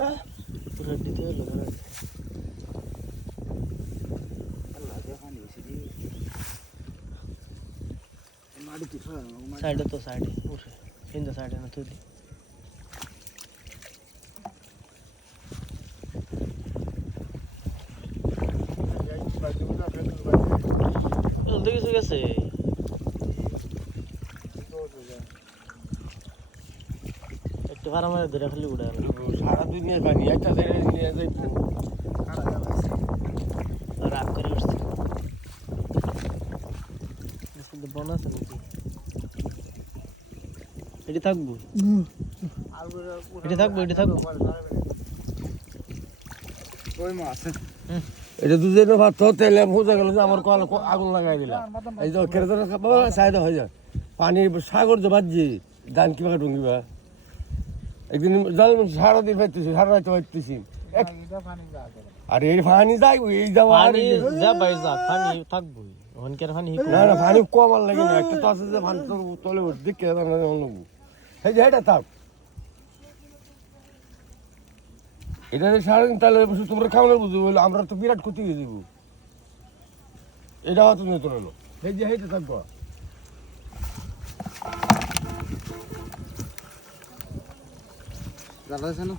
ready তো হলো সাইডে তো সাইডে উঠে কিন্তু সাইডে না তুলি জলদি কিছু গেছে একটু ভাড়া মারে ধরে খালি উড়ে সারা দুনিয়া পানি একটা ছেড়ে নিয়ে যাই রাগ করে উঠছে কিন্তু বন আছে নাকি এটি থাকবো এটি থাকবো ওই মাছ এটা দুজনে ভাত তো তেলে ভুজে গেল যে আমার কল আগুন লাগাই দিলাম এই যে কেরে বাবা চাহিদা হয়ে যায় পানি সাগর যে বাজছি ধান কিভাবে ঢুঙ্গিবা একদিন জল সারাদিন পাইতেছি সারা রাত পাইতেছি আর এই পানি যাই এই যাওয়া পানি যা ভাই যা পানি থাকবো হনকের পানি না না পানি কম আর লাগে না একটা তো আছে যে পানি তো তলে উঠে দিকে লাগবো এই যে এটা থাক এটা সারাদিন তাহলে তোমরা খাওয়ানোর বুঝবো বলে আমরা তো বিরাট ক্ষতি হয়ে যাবো এটা হয়তো নিয়ে তোলো এই যে হেঁটে থাকবো জানা আছে না